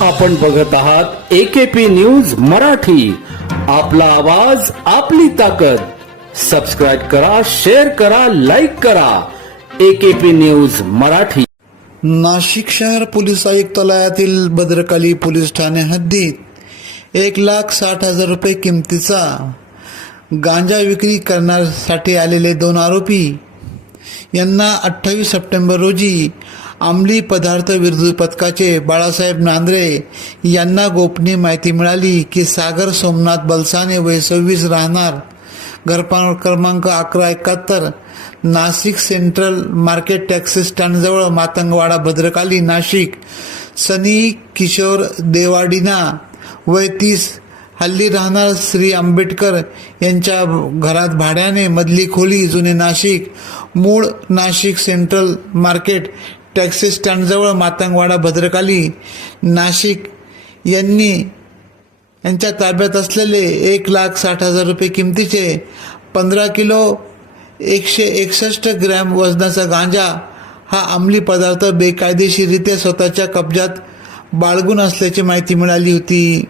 आपण बघत आहात एकेपी न्यूज मराठी. आपला आवाज आपली ताकद. सबस्क्राईब करा शेअर करा लाईक करा. AKP news Marathi. नाशिक शहर पोलीस आयुक्तालयातील भद्रकाली पोलीस ठाणे हद्दीत एक लाख साठ हजार रुपये किमतीचा गांजा विक्री करण्यासाठी आलेले दोन आरोपी यांना अठ्ठावीस सप्टेंबर रोजी अंमली पदार्थ विरोधी पथकाचे बाळासाहेब नांद्रे यांना गोपनीय माहिती मिळाली की सागर सोमनाथ बलसाने वय सव्वीस राहणार. घरपान क्रमांक अकरा एकाहत्तर नाशिक सेंट्रल मार्केट टॅक्सी स्टँडजवळ मातंगवाडा भद्रकाली नाशिक सनी किशोर देवाडिना वय तीस हल्ली राहणार श्री आंबेडकर यांच्या घरात भाड्याने मधली खोली जुने नाशिक मूळ नाशिक सेंट्रल मार्केट टॅक्सी स्टँडजवळ मातंगवाडा भद्रकाली नाशिक यांनी यांच्या ताब्यात असलेले एक लाख साठ हजार रुपये किमतीचे पंधरा किलो एकशे एकसष्ट ग्रॅम वजनाचा गांजा हा अंमली पदार्थ बेकायदेशीररित्या स्वतःच्या कब्जात बाळगून असल्याची माहिती मिळाली होती.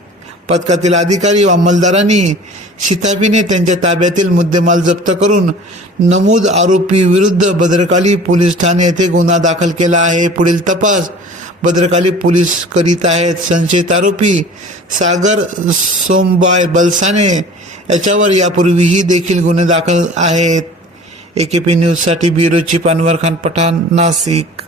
पथकातील अधिकारी व अंमलदारांनी शिताफीने त्यांच्या ताब्यातील मुद्देमाल जप्त करून नमूद आरोपी विरुद्ध भद्रकाली पोलीस ठाणे येथे गुन्हा दाखल केला आहे. पुढील तपास भद्रकाली पोलीस करीत आहेत. संशयित आरोपी सागर सोमबाय बलसाने याच्यावर यापूर्वीही देखील गुन्हे दाखल आहेत. ए के पी न्यूजसाठी ब्युरो पानवर खान पठाण नाशिक.